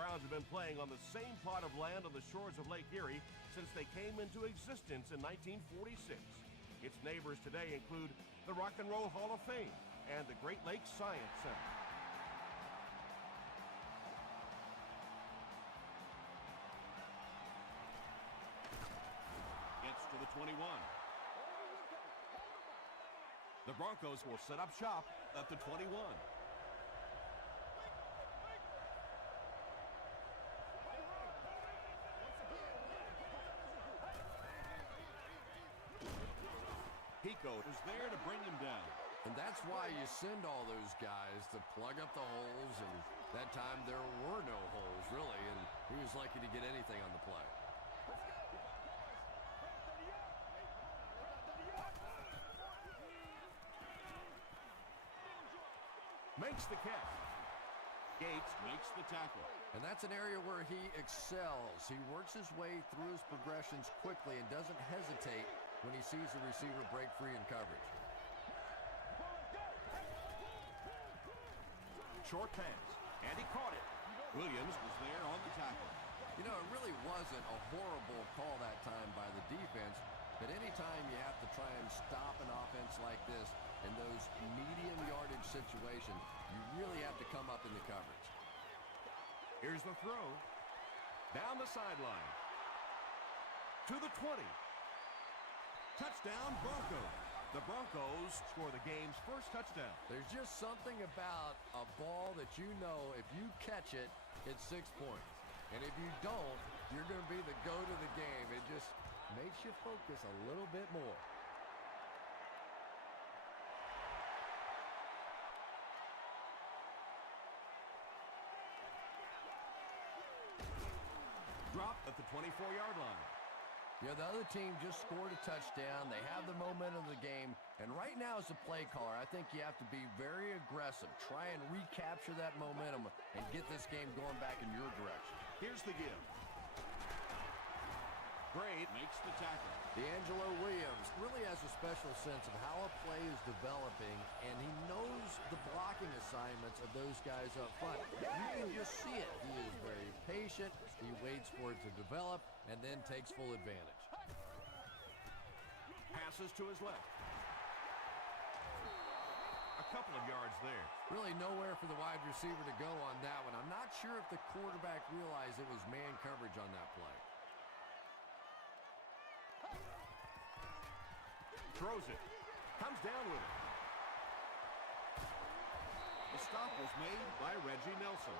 Browns have been playing on the same plot of land on the shores of Lake Erie since they came into existence in 1946. Its neighbors today include the Rock and Roll Hall of Fame and the Great Lakes Science Center. Gets to the 21. The Broncos will set up shop at the 21. Pico is there to bring him down. And that's why you send all those guys to plug up the holes, and that time there were no holes, really, and he was lucky to get anything on the play. Makes the catch. Gates makes the tackle. And that's an area where he excels. He works his way through his progressions quickly and doesn't hesitate when he sees the receiver break free in coverage. Short pass, and he caught it. Williams was there on the tackle. You know, it really wasn't a horrible call that time by the defense, but anytime you have to try and stop an offense like this in those medium yardage situations, you really have to come up in the coverage. Here's the throw. Down the sideline. To the 20. Touchdown, Broncos. The Broncos score the game's first touchdown. There's just something about a ball that you know if you catch it, it's 6 points. And if you don't, you're going to be the goat of the game. It just makes you focus a little bit more. Dropped at the 24-yard line. Yeah, the other team just scored a touchdown. They have the momentum of the game. And right now as a play caller, I think you have to be very aggressive. Try and recapture that momentum and get this game going back in your direction. Here's the give. Gray makes the tackle. D'Angelo Williams really has a special sense of how a play is developing, and he knows the blocking assignments of those guys up front. You can just see it. He is very patient. He waits for it to develop and then takes full advantage. Passes to his left. A couple of yards there. Really nowhere for the wide receiver to go on that one. I'm not sure if the quarterback realized it was man coverage on that play. Throws it. Comes down with it. The stop was made by Reggie Nelson.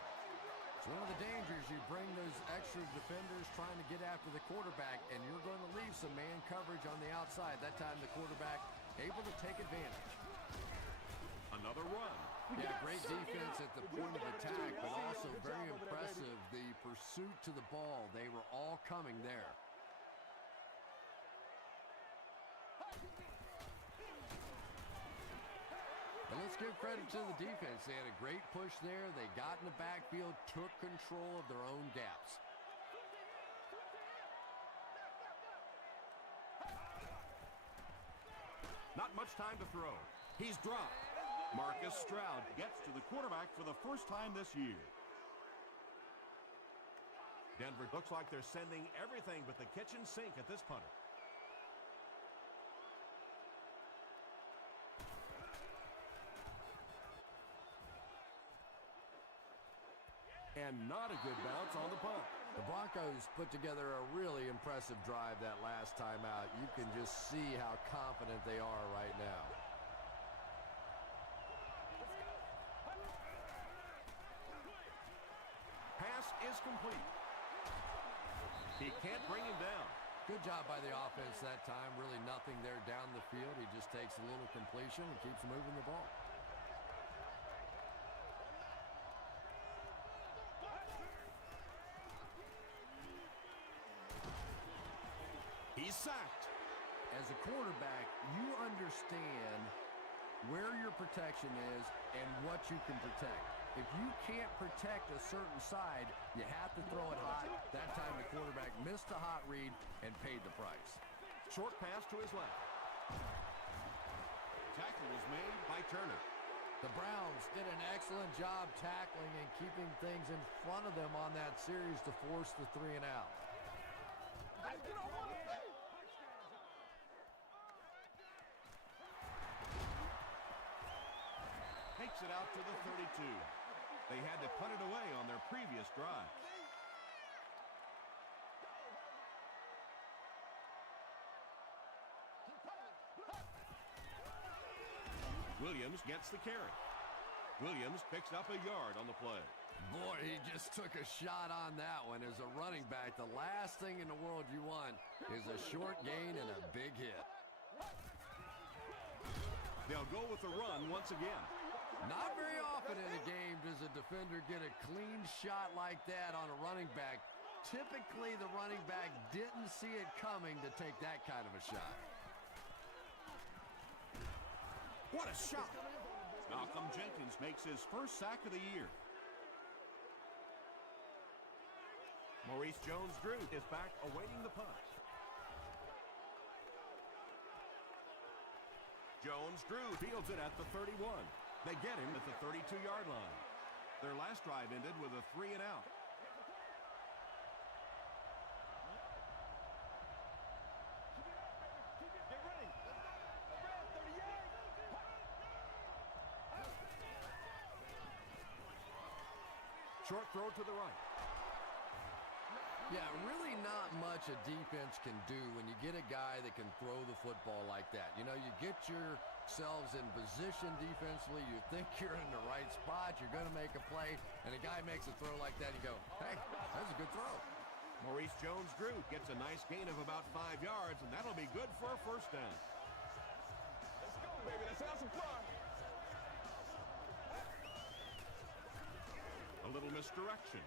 It's one of the dangers. You bring those extra defenders trying to get after the quarterback, and you're going to leave some man coverage on the outside. That time the quarterback able to take advantage. Another run. Yeah, great defense at the point of attack, but also very impressive. The pursuit to the ball, they were all coming there. And let's give credit to the defense. They had a great push there. They got in the backfield, took control of their own gaps. Not much time to throw. He's dropped. Marcus Stroud gets to the quarterback for the first time this year. Denver looks like they're sending everything but the kitchen sink at this punter. And not a good bounce on the punt. The Broncos put together a really impressive drive that last time out. You can just see how confident they are right now. Pass is complete. He can't bring him down. Good job by the offense that time. Really nothing there down the field. He just takes a little completion and keeps moving the ball. He's sacked. As a quarterback, you understand where your protection is and what you can protect. If you can't protect a certain side, you have to throw it hot. That time the quarterback missed a hot read and paid the price. Short pass to his left. Tackle was made by Turner. The Browns did an excellent job tackling and keeping things in front of them on that series to force the 3 and out. Takes it out to the 32. They had to put it away on their previous drive. Williams gets the carry. Williams picks up a yard on the play. Boy, he just took a shot on that one. As a running back, the last thing in the world you want is a short gain and a big hit. They'll go with the run once again. Not very often in a game does a defender get a clean shot like that on a running back. Typically, the running back didn't see it coming to take that kind of a shot. What a shot! Malcolm Jenkins makes his first sack of the year. Maurice Jones-Drew is back awaiting the punt. Jones-Drew fields it at the 31. They get him at the 32-yard line. Their last drive ended with a 3 and out. Short throw to the right. Yeah, really not much a defense can do when you get a guy that can throw the football like that. You know, you get yourselves in position defensively. You think you're in the right spot. You're going to make a play, and a guy makes a throw like that. You go, hey, that was a good throw. Maurice Jones-Drew gets a nice gain of about 5 yards, and that'll be good for a first down. Let's go, baby. Let's have some fun. A little misdirection.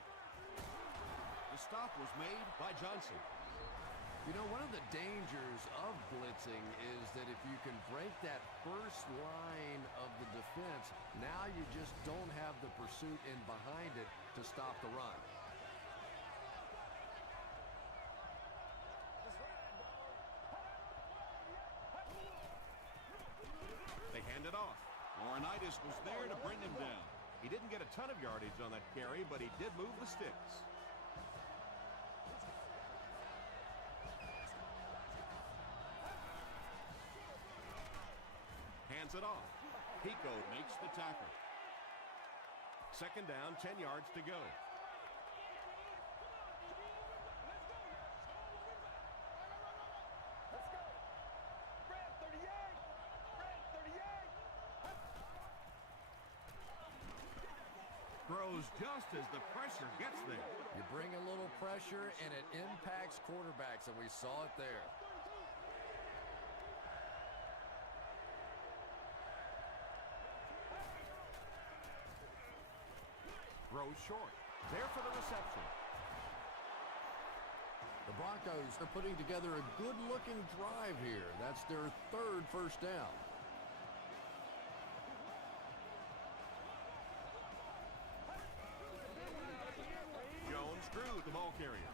The stop was made by Johnson. You know, one of the dangers of blitzing is that if you can break that first line of the defense, now you just don't have the pursuit in behind it to stop the run. They hand it off. Laurinaitis was there to bring him down. He didn't get a ton of yardage on that carry, but he did move the sticks. Hands it off. Pico makes the tackle. Second down, 10 yards to go. Throws just as the pressure gets there. You bring a little pressure, and it impacts quarterbacks, and we saw it there. Throws short. There for the reception. The Broncos are putting together a good-looking drive here. That's their third first down. Jones-Drew, the ball carrier.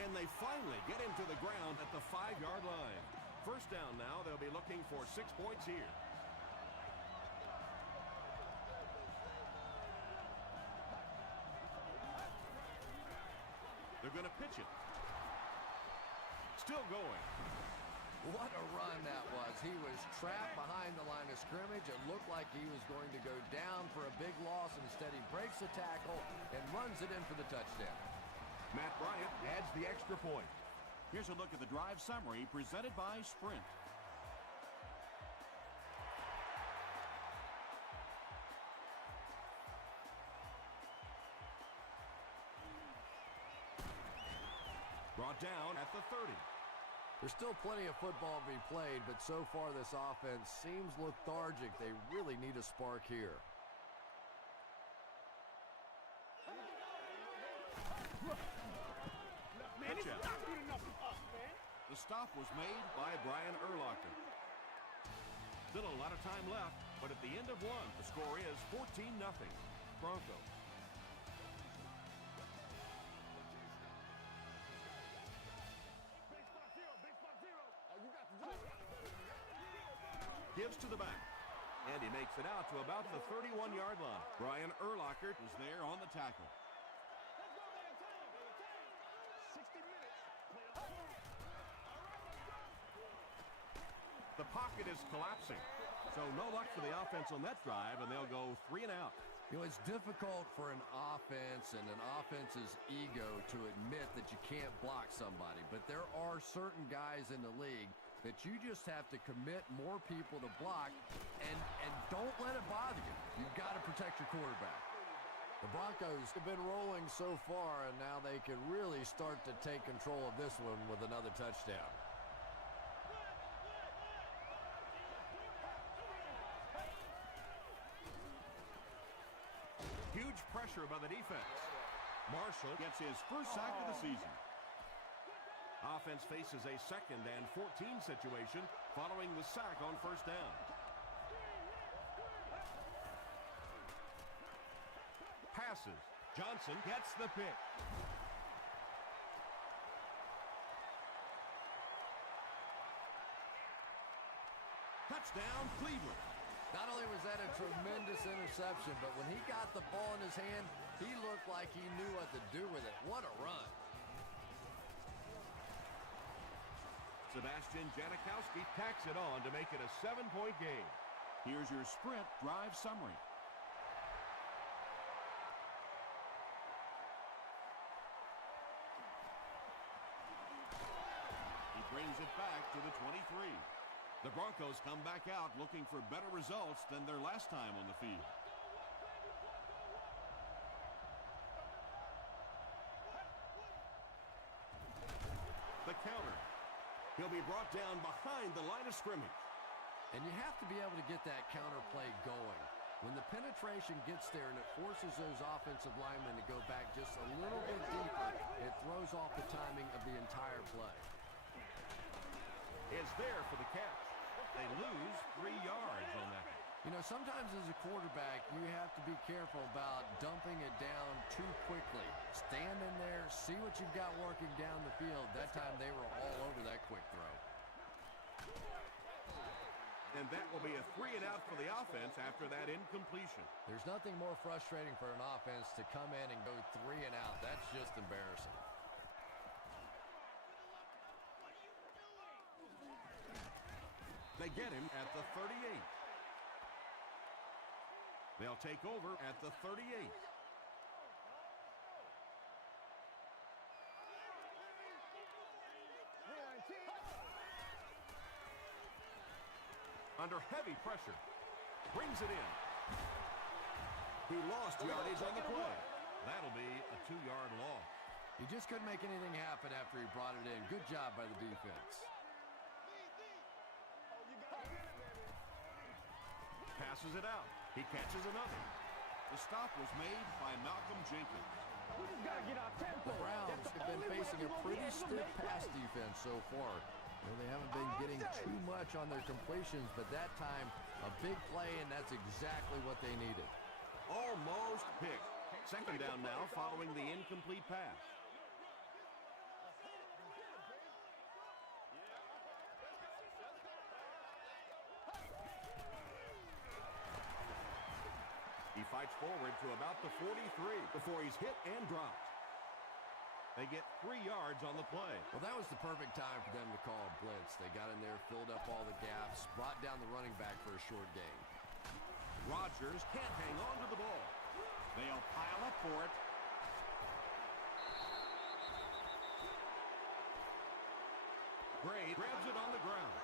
And they finally get him to the ground at the 5-yard line. First down now. They'll be looking for 6 points here. They're going to pitch it. Still going. What a run that was. He was trapped behind the line of scrimmage. It looked like he was going to go down for a big loss. Instead, he breaks the tackle and runs it in for the touchdown. Matt Bryant adds the extra point. Here's a look at the drive summary presented by Sprint. Brought down at the 30. There's still plenty of football to be played, but so far this offense seems lethargic. They really need a spark here. Pitch out. The stop was made by Brian Urlacher. Still a lot of time left, but at the end of one, the score is 14-0. Broncos. gives to the back. And he makes it out to about the 31-yard line. Brian Urlacher is there on the tackle. The pocket is collapsing. So no luck for the offense on that drive, and they'll go 3 and out. You know, it's difficult for an offense and an offense's ego to admit that you can't block somebody. But there are certain guys in the league that you just have to commit more people to block, and don't let it bother you. You've got to protect your quarterback. The Broncos have been rolling so far, and now they can really start to take control of this one with another touchdown. Huge pressure by the defense. Marshall gets his first sack of the season. Offense faces a 2nd and 14 situation following the sack on first down. Passes. Johnson gets the pick. Touchdown, Cleveland. Not only was that a tremendous interception, but when he got the ball in his hand, he looked like he knew what to do with it. What a run. Sebastian Janikowski tacks it on to make it a 7-point game. Here's your sprint drive summary. He brings it back to the 23. The Broncos come back out looking for better results than their last time on the field. The counter. He'll be brought down behind the line of scrimmage. And you have to be able to get that counter play going. When the penetration gets there and it forces those offensive linemen to go back just a little bit deeper, it throws off the timing of the entire play. Is there for the catch. They lose 3 yards on that. You know, sometimes as a quarterback, you have to be careful about dumping it down too quickly. Stand in there, see what you've got working down the field. That time they were all over that quick throw. And that will be a 3 and out for the offense after that incompletion. There's nothing more frustrating for an offense to come in and go 3 and out. That's just embarrassing. They get him at the 38. They'll take over at the 38. Under heavy pressure. Brings it in. He lost yardage on the play. That'll be a 2-yard loss. He just couldn't make anything happen after he brought it in. Good job by the defense. Passes it out. He catches another. The stop was made by Malcolm Jenkins. The Browns have been facing a pretty stiff pass defense so far. Well, they haven't been getting too much on their completions, but that time, a big play, and that's exactly what they needed. Almost picked. 2nd down now following the incomplete pass. He fights forward to about the 43 before he's hit and dropped. They get 3 yards on the play. Well, that was the perfect time for them to call a blitz. They got in there, filled up all the gaps, brought down the running back for a short gain. Rodgers can't hang on to the ball. They'll pile up for it. Gray grabs it on the ground.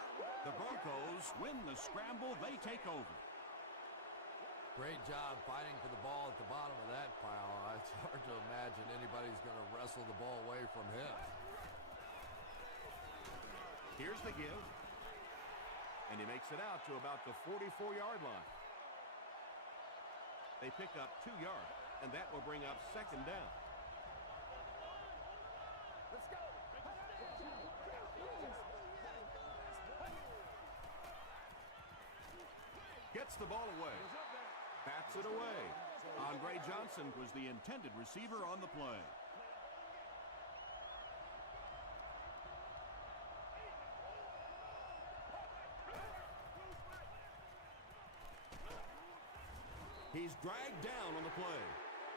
The Broncos win the scramble. They take over. Great job fighting for the ball at the bottom of that pile. It's hard to imagine anybody's going to wrestle the ball away from him. Here's the give. And he makes it out to about the 44-yard line. They pick up 2 yards, and that will bring up 2nd down. Let's go. Gets the ball away. Bats it away. Andre Johnson was the intended receiver on the play. He's dragged down on the play.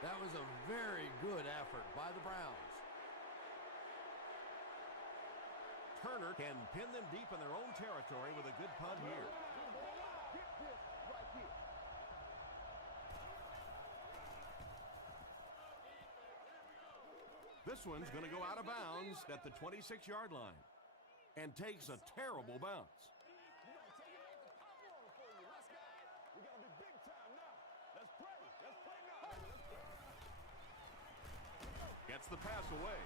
That was a very good effort by the Browns. Turner can pin them deep in their own territory with a good punt here. This one's going to go out of bounds at the 26-yard line and takes a terrible bounce. Gets the pass away.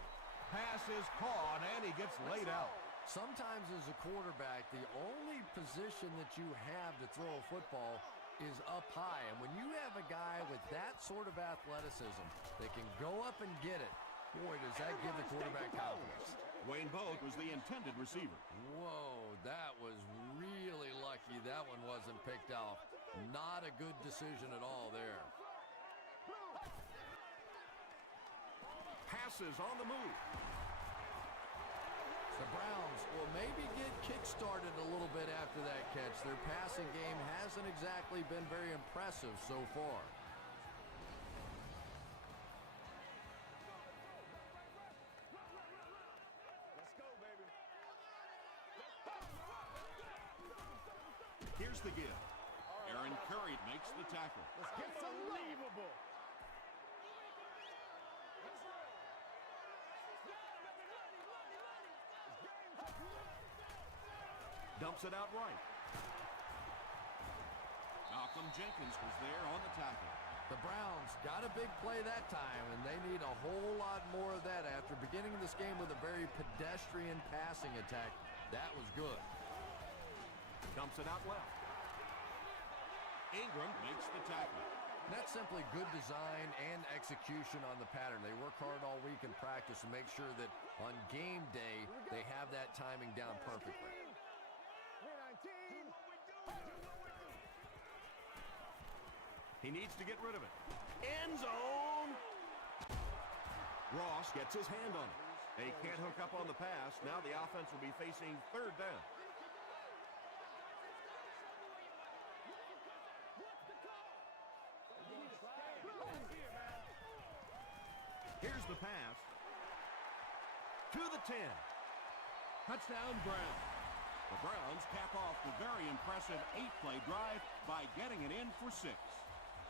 Pass is caught, and he gets laid out. Sometimes as a quarterback, the only position that you have to throw a football is up high. And when you have a guy with that sort of athleticism that can go up and get it, boy, does that give the quarterback confidence. Wayne Bolt was the intended receiver. Whoa, that was really lucky that one wasn't picked off. Not a good decision at all there. Passes on the move. The Browns will maybe get kick-started a little bit after that catch. Their passing game hasn't exactly been very impressive so far. Let's go, baby. Here's the give. Aaron Curry makes the tackle. Let's get some unbelievable. Dumps it out right. Malcolm Jenkins was there on the tackle. The Browns got a big play that time, and they need a whole lot more of that after beginning this game with a very pedestrian passing attack. That was good. Dumps it out left. Ingram makes the tackle. That's simply good design and execution on the pattern. They work hard all week in practice to make sure that on game day they have that timing down perfectly. He needs to get rid of it. End zone! Ross gets his hand on it. They can't hook up on the pass. Now the offense will be facing third down. Here's the pass. To the 10. Touchdown, Browns. The Browns cap off the very impressive 8-play drive by getting it in for 6.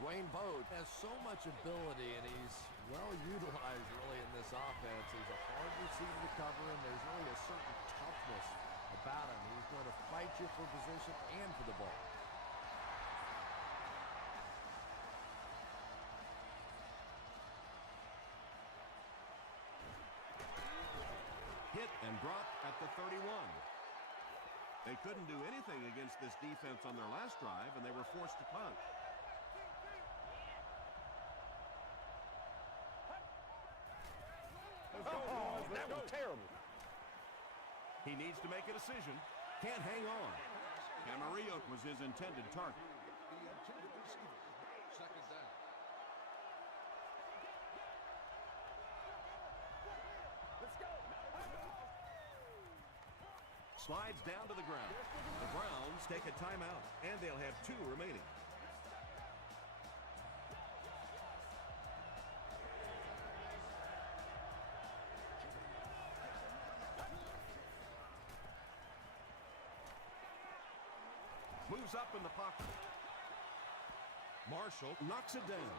Wayne Boat has so much ability, and he's well utilized really in this offense. He's a hard receiver to cover, and there's really a certain toughness about him. He's going to fight you for position and for the ball. Hit and dropped at the 31. They couldn't do anything against this defense on their last drive, and they were forced to punt. That was terrible. He needs to make a decision. Can't hang on. Camarillo was his intended target. Let's go. Slides down to the ground. The Browns take a timeout, and they'll have 2 remaining. Moves up in the pocket. Marshall knocks it down.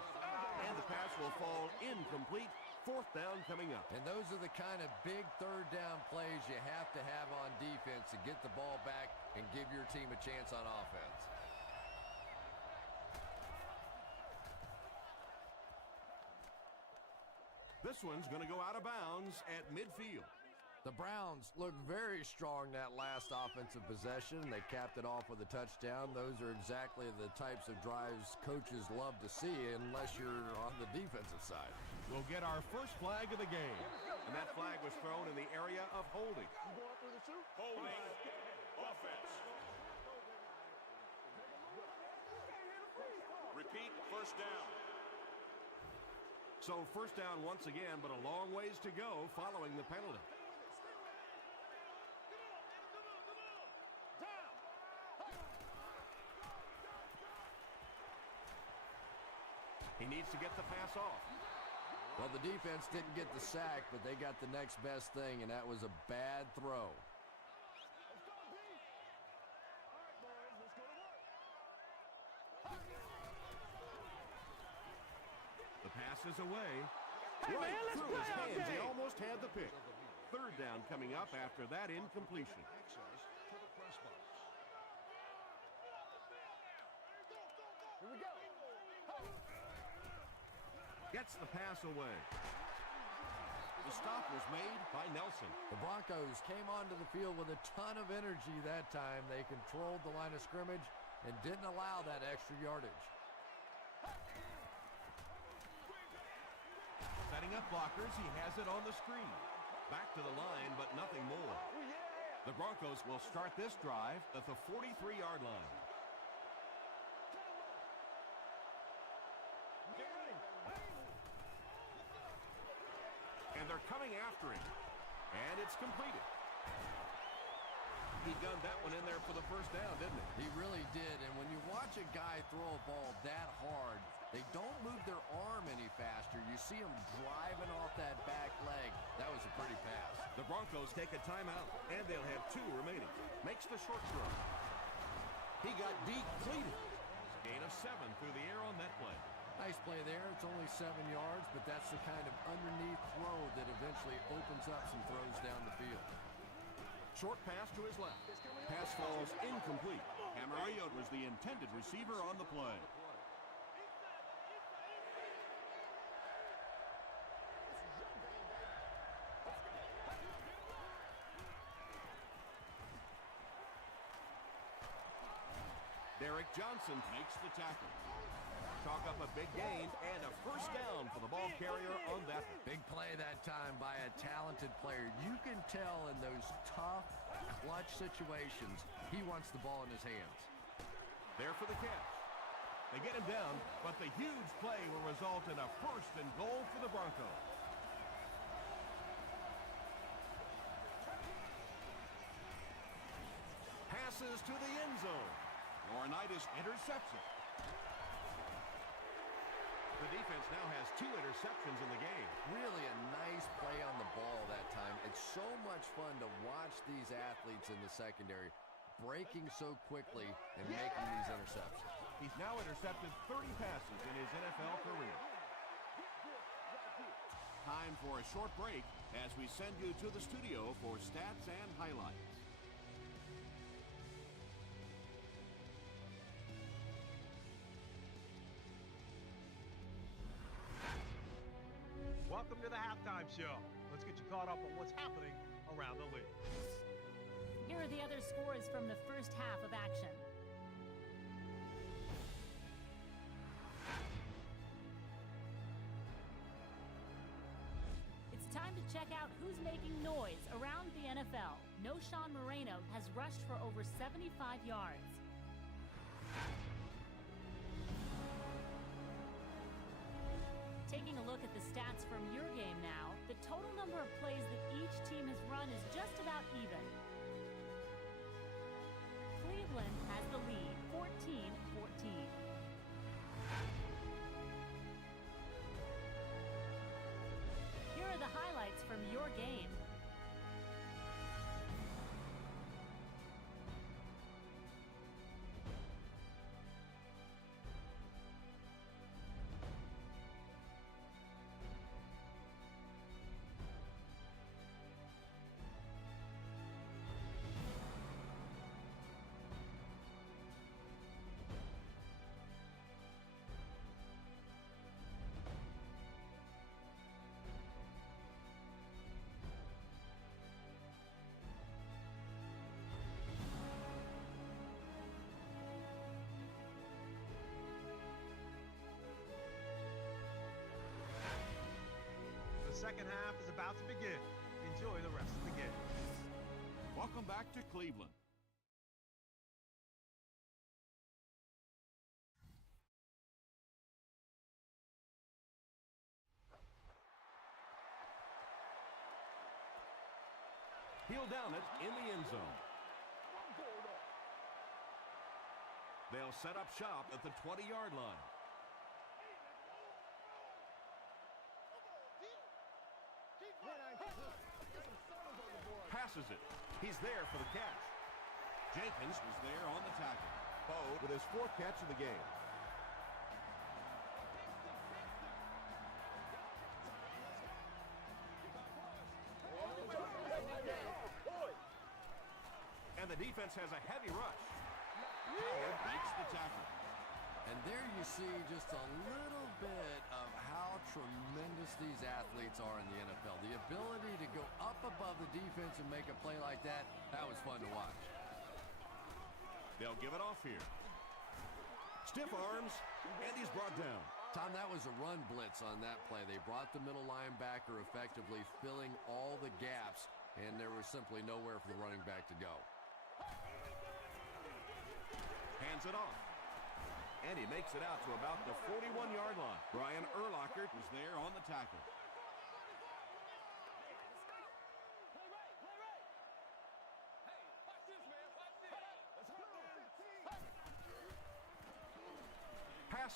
And the pass will fall incomplete. 4th down coming up. And those are the kind of big third down plays you have to have on defense to get the ball back and give your team a chance on offense. This one's going to go out of bounds at midfield. The Browns looked very strong that last offensive possession. They capped it off with a touchdown. Those are exactly the types of drives coaches love to see unless you're on the defensive side. We'll get our first flag of the game. And that flag was thrown in the area of holding. Holding. Offense. Repeat, first down. So first down once again, but a long ways to go following the penalty. He needs to get the pass off. Well, the defense didn't get the sack, but they got the next best thing, and that was a bad throw. Let's go, B. All right, boys, let's go to work. The pass is away. Hey, Right man, let's through play his all hands. He day. almost had the pick. Third down coming up after that incompletion. Here we go. Gets the pass away. The stop was made by Nelson. The Broncos came onto the field with a ton of energy that time. They controlled the line of scrimmage and didn't allow that extra yardage. Setting up blockers, he has it on the screen. Back to the line, but nothing more. The Broncos will start this drive at the 43-yard line. Get ready. And they're coming after him. And it's completed. He gunned that one in there for the first down, didn't he? He really did, and when you watch a guy throw a ball that hard, they don't move their arm any faster. You see him driving off that back leg. That was a pretty pass. The Broncos take a timeout, and they'll have 2 remaining. Makes the short throw. He got depleted. Gain of 7 through the air on that play. Nice play there. It's only 7 yards, but that's the kind of underneath throw that eventually opens up some throws down the field. Short pass to his left. Pass falls incomplete. Camarillo was the intended receiver on the play. Derek Johnson Makes the tackle. chalk up a big gain and a first down for the ball carrier on that one. Big play that time by a talented player. You can tell in those tough, clutch situations, he wants the ball in his hands. There for the catch. They get him down, but the huge play will result in a first and goal for the Broncos. Passes to the end zone. Laurinaitis intercepts it. The defense now has 2 interceptions in the game. Really a nice play on the ball that time. It's so much fun to watch these athletes in the secondary breaking so quickly and making these interceptions. He's now intercepted 30 passes in his NFL career. Time for a short break as we send you to the studio for stats and highlights. Welcome to the halftime show. Let's get you caught up on what's happening around the league. Here are the other scores from the first half of action. It's time to check out who's making noise around the NFL. Noshawn Moreno has rushed for over 75 yards. Taking a look at the stats from your game now, the total number of plays that each team has run is just about even. Cleveland has the lead, 14-14. Here are the highlights from your game. The second half is about to begin. Enjoy the rest of the game. Welcome back to Cleveland. He'll down it in the end zone. They'll set up shop at the 20-yard line. misses it. He's there for the catch. Jenkins was there on the tackle. Bo with his 4th catch of the game. And the defense has a heavy rush. Howard breaks the tackle. And there you see just a little bit of how tremendous these athletes are in the NFL. The ability to go up above the defense and make a play like that, that was fun to watch. They'll give it off here. Stiff arms, and he's brought down. Tom, that was a run blitz on that play. They brought the middle linebacker effectively filling all the gaps, and there was simply nowhere for the running back to go. Hands it off. And he makes it out to about the 41-yard line. Brian Urlacher Was there on the tackle.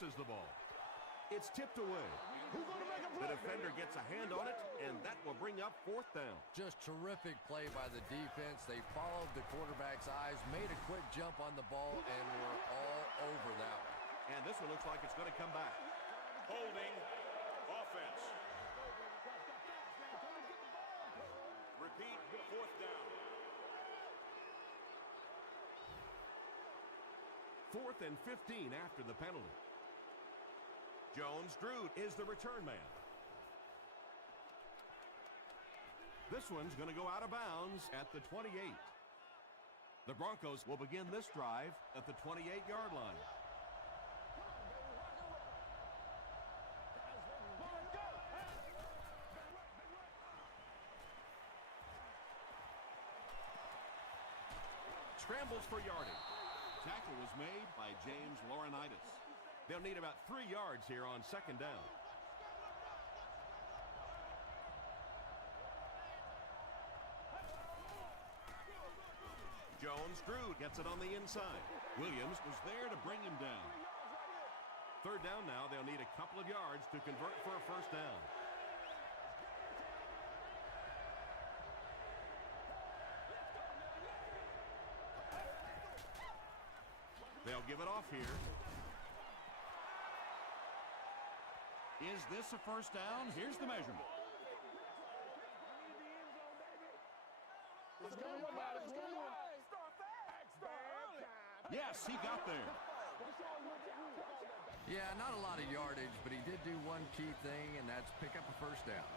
passes the ball. It's tipped away. The defender gets a hand on it, and that will bring up 4th down. Just terrific play by the defense. They followed the quarterback's eyes, made a quick jump on the ball, and were all over that one. And this one looks like it's going to come back. Holding offense. Repeat, 4th down. 4th and 15 after the penalty. Jones-Drew is the return man. This one's going to go out of bounds at the 28. The Broncos will begin this drive at the 28-yard line. Scrambles for yardage. Tackle was made by James Laurinaitis. They'll need about 3 yards here on 2nd down. Jones-Drew gets it on the inside. Williams was there to bring him down. 3rd down now. They'll need a couple of yards to convert for a 1st down. They'll give it off here. Is this a 1st down? Here's the measurement. Yes, he got there. Yeah, not a lot of yardage, but he did do one key thing, and that's pick up a 1st down.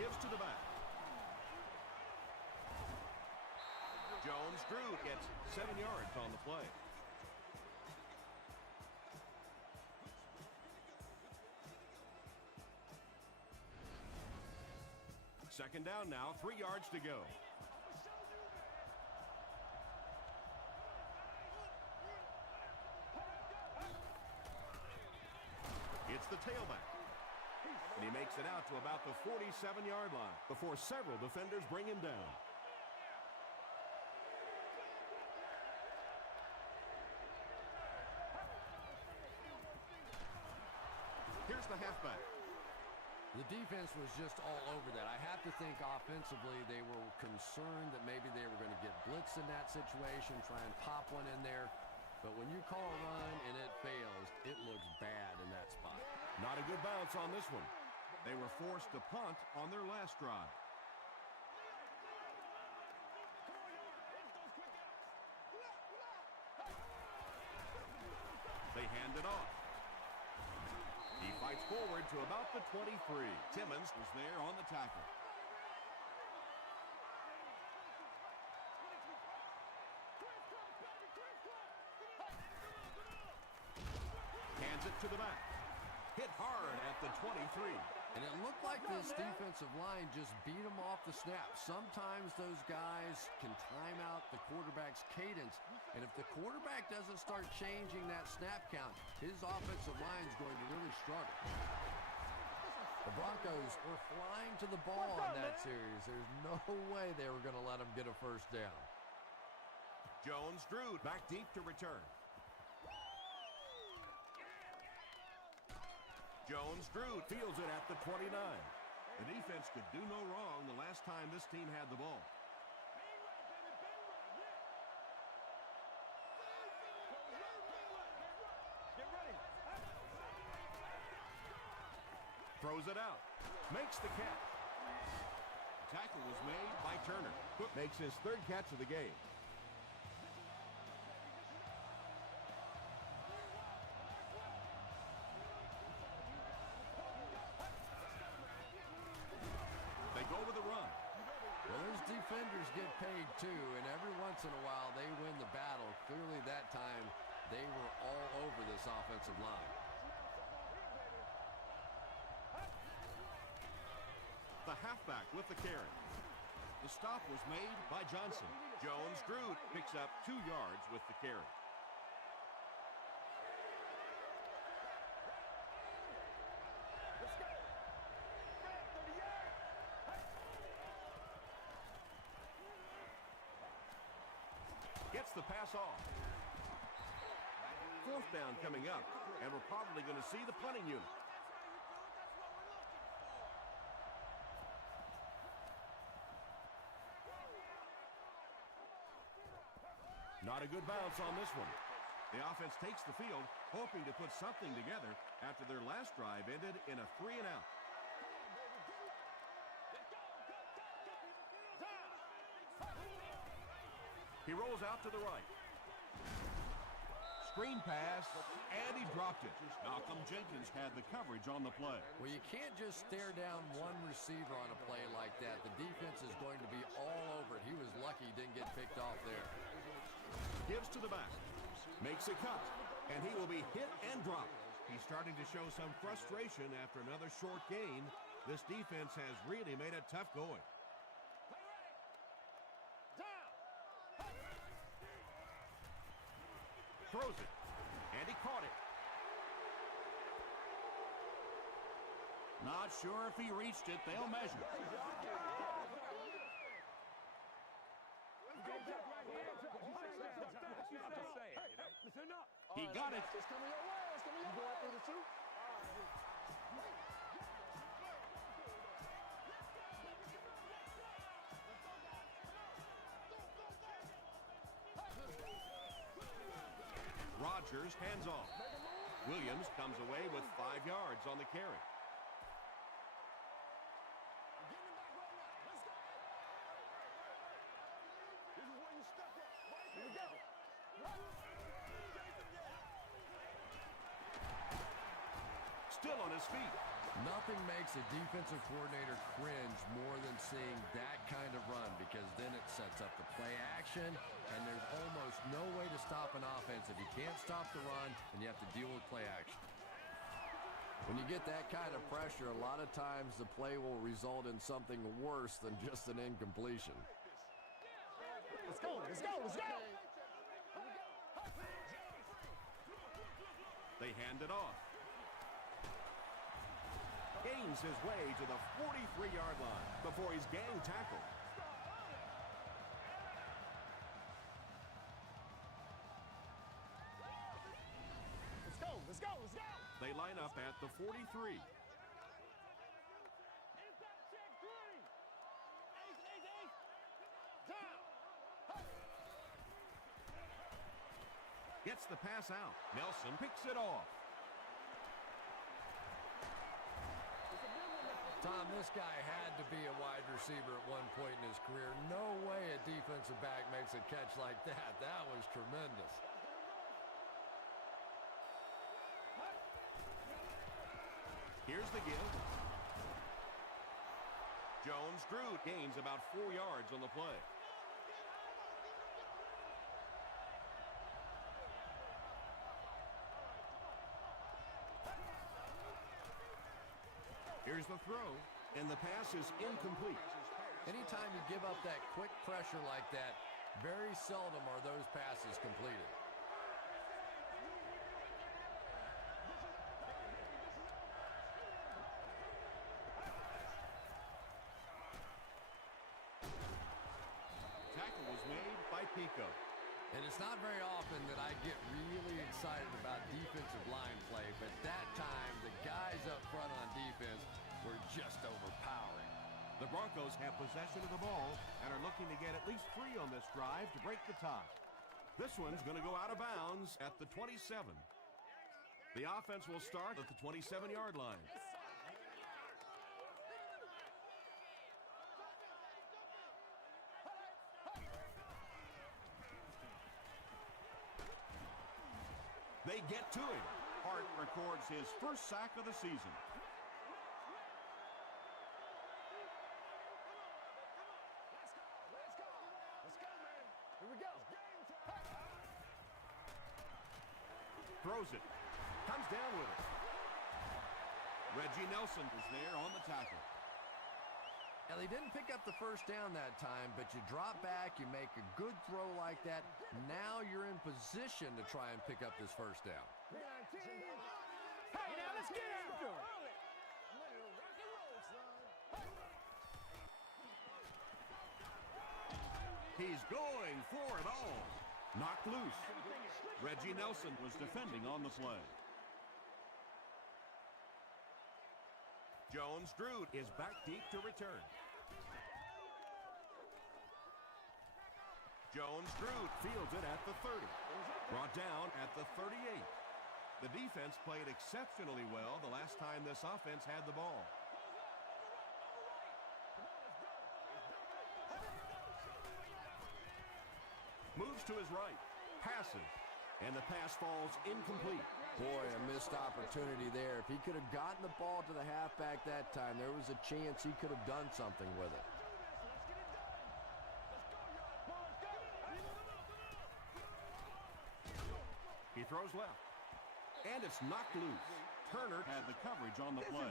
Gives to the back. Jones-Drew gets 7 yards on the play. Second down now, 3 yards to go. It's the tailback. And he makes it out to about the 47-yard line before several defenders bring him down. Here's the halfback. The defense was just all over that. I have to think offensively they were concerned that maybe they were going to get blitzed in that situation, try and pop one in there. But when you call a run and it fails, it looks bad in that spot. Not a good bounce on this one. They were forced to punt on their last drive. They hand it off. He fights forward to about the 23. Timmons was there on the tackle. Hands it to the back. Hit hard at the 23. And it looked like this defensive line just beat them off the snap. Sometimes those guys can time out the quarterback's cadence. And if the quarterback doesn't start changing that snap count, his offensive line is going to really struggle. The Broncos were flying to the ball on that series. There's no way they were going to let them get a 1st down. Jones-Drew back deep to return. Jones-Drew fields it at the 29. The defense could do no wrong the last time this team had the ball. Throws it out. Makes the catch. Tackle was made by Turner. Cook makes his third catch of the game. They go with the run. Well, those defenders get paid too, and every once in a while they win the battle. Clearly that time they were all over this offensive line. The halfback with the carry. The stop was made by Johnson. Jones-Drew picks up 2 yards with the carry. Gets the pass off. 4th down coming up, and we're probably going to see the punting unit. Not a good bounce on this one. The offense takes the field, hoping to put something together after their last drive ended in a 3-and-out. He rolls out to the right. Screen pass, and he dropped it. Malcolm Jenkins had the coverage on the play. Well, you can't just stare down one receiver on a play like that. The defense is going to be all over it. He was lucky he didn't get picked off there. Gives to the back. Makes a cut, and he will be hit and dropped. He's starting to show some frustration after another short gain. This defense has really made it tough going. Throws it, and he caught it. Not sure if he reached it. They'll measure. He got it. Rodgers hands off. Williams comes away with 5 yards on the carry. Still on his feet. Nothing makes a defensive coordinator cringe more than seeing that kind of run, because then it sets up the play action, and there's almost no way to stop an offense if you can't stop the run and you have to deal with play action. When you get that kind of pressure, a lot of times the play will result in something worse than just an incompletion. Let's go, let's go, let's go! They hand it off. Gains his way to the 43-yard line before he's gang tackled. Let's go, let's go, let's go! They line up at the 43. Gets the pass out. Nelson picks it off. Tom, this guy had to be a wide receiver at one point in his career. No way a defensive back makes a catch like that. That was tremendous. Here's the give. Jones-Drew gains about 4 yards on the play. Here's the throw, and the pass is incomplete. Anytime you give up that quick pressure like that, very seldom are those passes completed. Tackle was made by Pico. And it's not very often that I get really excited about defensive line play, but that time the guys up front on defense were just overpowering. The Broncos have possession of the ball and are looking to get at least 3 on this drive to break the tie. This one's going to go out of bounds at the 27. The offense will start at the 27-yard line. They get to him. Hart records his first sack of the season. Throws it. Comes down with it. Reggie Nelson is there on the tackle. Now, they didn't pick up the first down that time, but you drop back, you make a good throw like that. Now you're in position to try and pick up this first down. Hey, now let's get after him. He's going for it all. Knocked loose. Reggie Nelson was defending on the play. Jones-Drew is back deep to return. Jones-Drew fields it at the 30. Brought down at the 38. The defense played exceptionally well the last time this offense had the ball. Moves to his right. Passes. And the pass falls incomplete. Boy, a missed opportunity there. If he could have gotten the ball to the halfback that time, there was a chance he could have done something with it. He throws left. And it's knocked loose. Turner had the coverage on the play.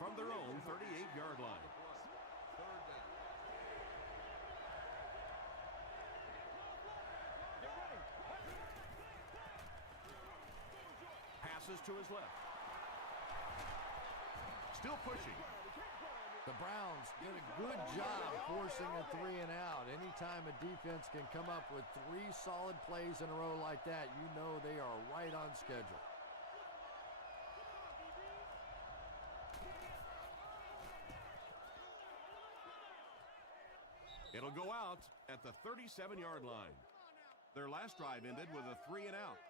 From their own 38-yard line. Passes to his left. Still pushing. The Browns did a good job forcing a 3 and out. Anytime a defense can come up with 3 solid plays in a row like that, you know they are right on schedule. It'll go out at the 37-yard line. Their last drive ended with a 3 and out.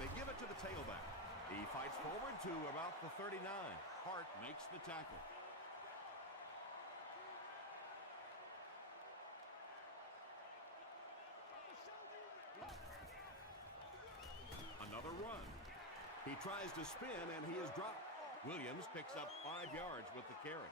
They give it to the tailback. He fights forward to about the 39. Hart makes the tackle. Another run. He tries to spin, and he is dropped. Williams picks up 5 yards with the carry.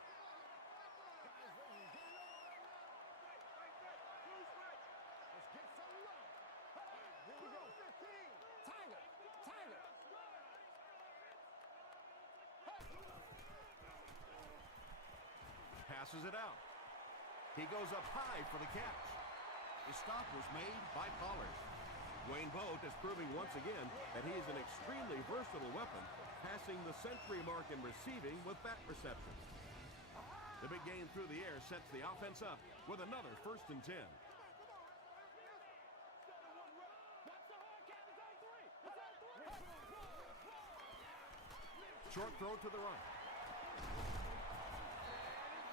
Passes it out. He goes up high for the catch. The stop was made by Pollard. Wayne Boat is proving once again that he is an extremely versatile weapon, passing the century mark in receiving with that reception. The big game through the air sets the offense up with another 1st and 10. Short throw to the right.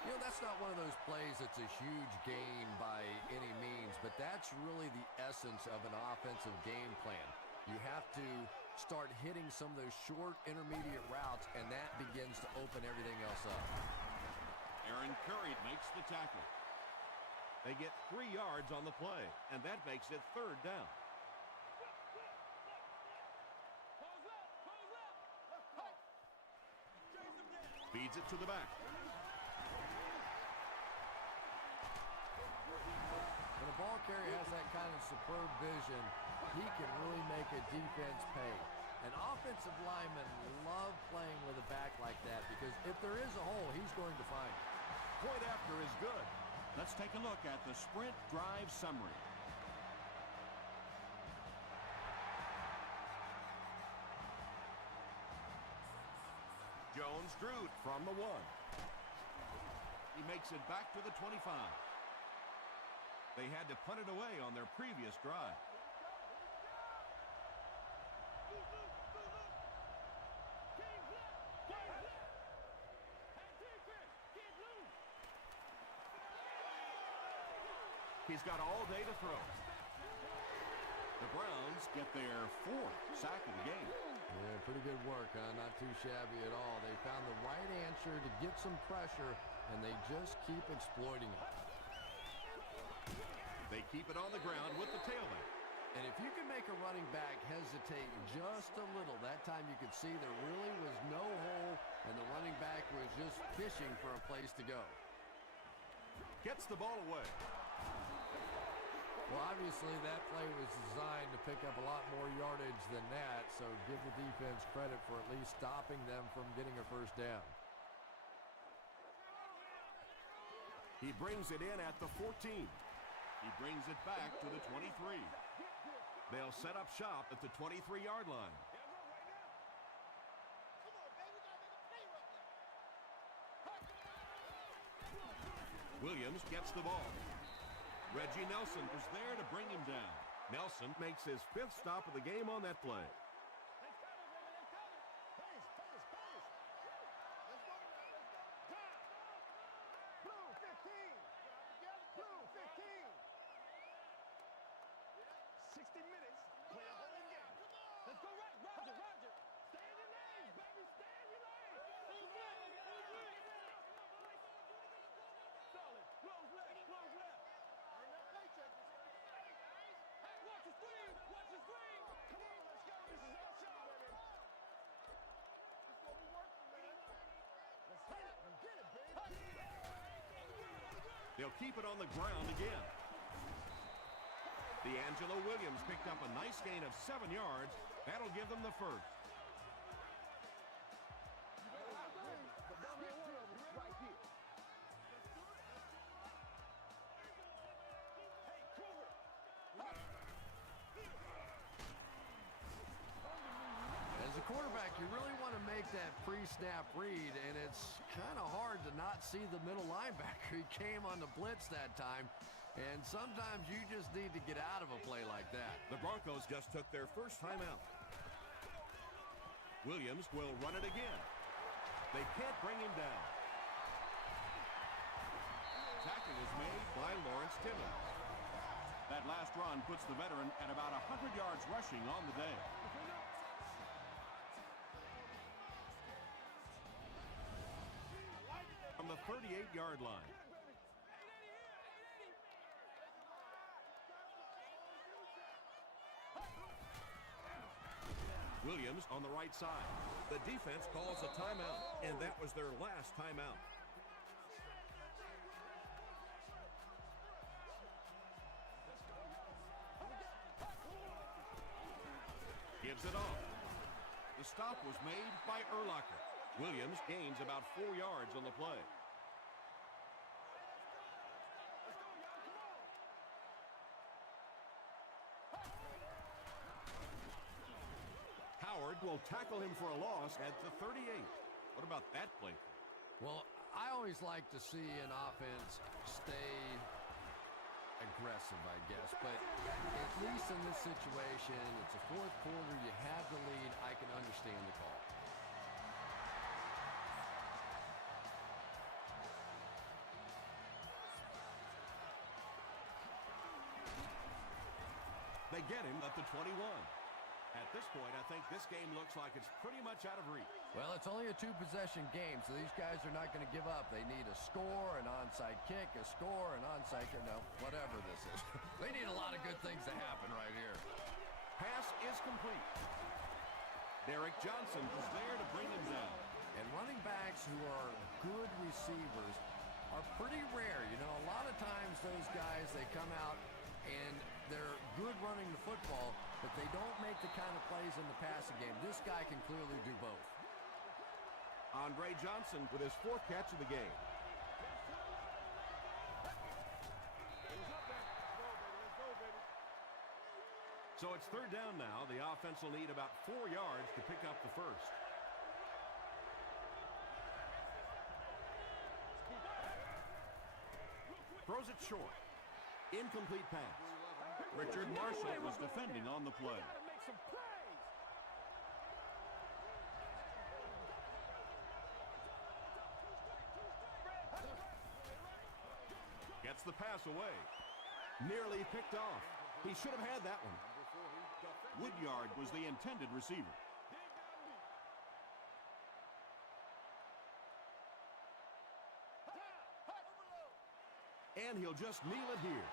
You know, that's not one of those plays that's a huge gain by any means, but that's really the essence of an offensive game plan. You have to start hitting some of those short, intermediate routes, and that begins to open everything else up. Aaron Curry makes the tackle. They get 3 yards on the play, and that makes it 3rd down. Feeds it to the back. When a ball carrier has that kind of superb vision, he can really make a defense pay. An offensive lineman love playing with a back like that because if there is a hole, he's going to find it. Point after is good. Let's take a look at the sprint drive summary. Jones-Drew from the 1. He makes it back to the 25. They had to punt it away on their previous drive. He's got all day to throw. The Browns get their 4th sack of the game. Yeah, pretty good work, huh? Not too shabby at all. They found the right answer to get some pressure, and they just keep exploiting it. They keep it on the ground with the tailback. And if you can make a running back hesitate just a little, that time you could see there really was no hole, and the running back was just fishing for a place to go. Gets the ball away. Well, obviously that play was designed to pick up a lot more yardage than that, so give the defense credit for at least stopping them from getting a first down. He brings it in at the 14. He brings it back to the 23. They'll set up shop at the 23-yard line. Williams gets the ball. Reggie Nelson was there to bring him down. Nelson makes his 5th stop of the game on that play. They'll keep it on the ground again. D'Angelo Williams picked up a nice gain of 7 yards. That'll give them the first. As a quarterback, you really want to make that pre-snap read, and it's kind of hard to not see the middle linebacker. He came on the blitz that time, and sometimes you just need to get out of a play like that. The Broncos just took their first timeout. Williams will run it again. They can't bring him down. Tackle is made by Lawrence Timmons. That last run puts the veteran at about 100 yards rushing on the day. From the 38-yard line. Williams on the right side. The defense calls a timeout, and that was their last timeout. Gives it off. The stop was made by Urlacher. Williams gains about 4 yards on the play. Howard will tackle him for a loss at the 38. What about that play? Well, I always like to see an offense stay aggressive, I guess. But at least in this situation, it's a 4th quarter, you have the lead, I can understand the call. They get him at the 21. At this point, I think this game looks like it's pretty much out of reach. Well, it's only a 2-possession game, so these guys are not going to give up. They need a score, an onside kick, a score, an onside kick. No, whatever this is. They need a lot of good things to happen right here. Pass is complete. Derek Johnson was there to bring him down. And running backs who are good receivers are pretty rare. You know, a lot of times those guys, they come out and they're good running the football, but they don't make the kind of plays in the passing game. This guy can clearly do both. Andre Johnson with his 4th catch of the game. So it's 3rd down now. The offense will need about 4 yards to pick up the first. throws it short. Incomplete pass. Richard Marshall was defending on the play. Gotta make some plays. Gets the pass away. Nearly picked off. He should have had that one. Woodyard was the intended receiver. And he'll just kneel it here.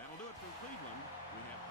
That'll do it from Cleveland. We have